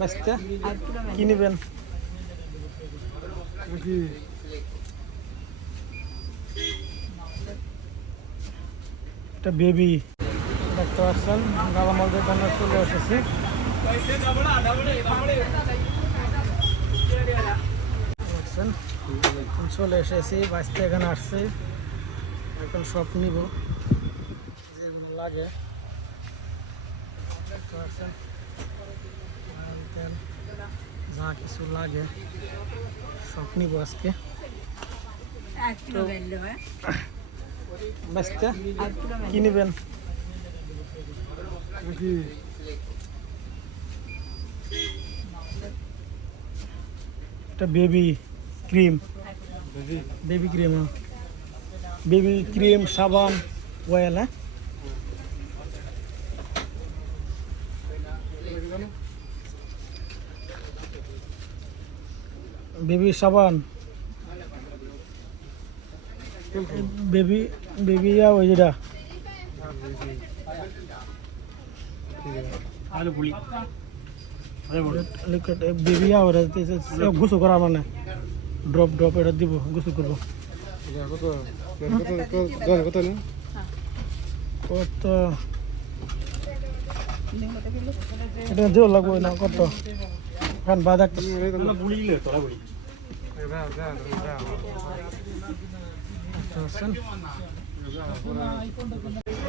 বাঁচতে কি নেবেন? এটা বেবি দেখতে পাচ্ছেন, গালামাল দোকানে চলে এসেছি। দেখছেন চলে এসেছি, বাঁচতে এখানে আসছে। এখন সব নিব যেগুলো লাগে, দেখতে পাচ্ছেন যা কিছু লাগে সব নিব আজকে। বাঁচতে কি নেবেন? এটা baby cream, baby cream, baby cream, সাবান, অয়েল। হ্যাঁ বেবি সাবান, বেবি বেবি ওই যেটা বেবি গুছু করা মানে ড্রপ ড্রপ এটা দিব, গুছু করবো। কত এটা দিও লাগবে না, কত এখন বাদ একটা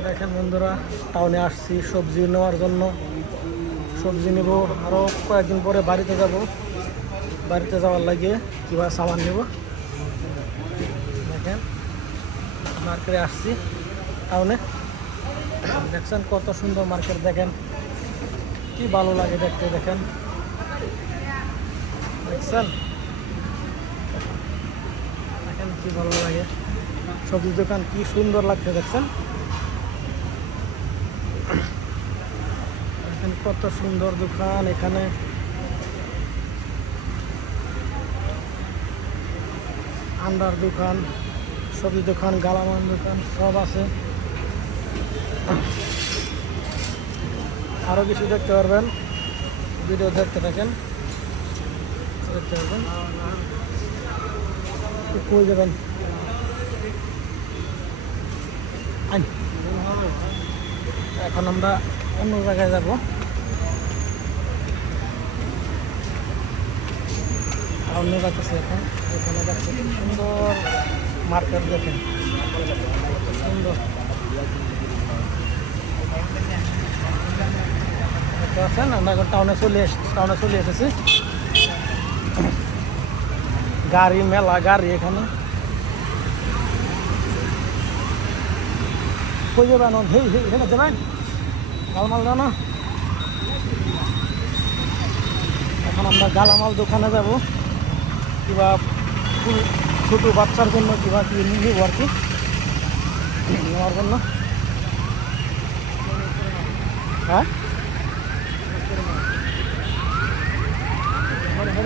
দেখেন বন্ধুরা, টাউনে আসছি সবজি নেওয়ার জন্য। সবজি নেব, আরও কয়েকদিন পরে বাড়িতে যাব। বাড়িতে যাওয়ার লাগে কীভাবে সামান নেব। দেখেন মার্কেটে আসছি টাউনে, দেখছেন কত সুন্দর মার্কেট, দেখেন কি ভালো লাগে দেখতে। দেখেন দেখছেন, দেখেন কি ভালো লাগে, সবজি দোকান কি সুন্দর লাগছে। দেখছেন দেখেন কত সুন্দর দোকান এখানে। আন্ডার দোকান, সবজি দোকান, গালামান দোকান সব আছে। আরও কিছু দেখতে পারবেন, ভিডিও দেখতে থাকেন, দেখতে পারবেন। কই যাবেন? এখন আমরা অন্য জায়গায় যাব। অন্য যাচ্ছে এখন, এখানে যাচ্ছে সুন্দর মার্কেট। দেখেন সুন্দর দেখতে পাচ্ছেন। আমরা এখন টাউনে চলে এসেছি। গাড়ি মেলা, গাড়ি এখানে। কই যাবেন? এখানে যাবেন গালামাল দাও না। এখন আমরা গালামাল দোকানে যাব, কিবা ছোটো বাচ্চার জন্য কিবা কি নিব আর কি, নেওয়ার জন্য। হ্যাঁ বাচ্চার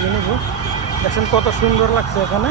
জন্য নিব। দেখছেন কত সুন্দর লাগছে এখানে।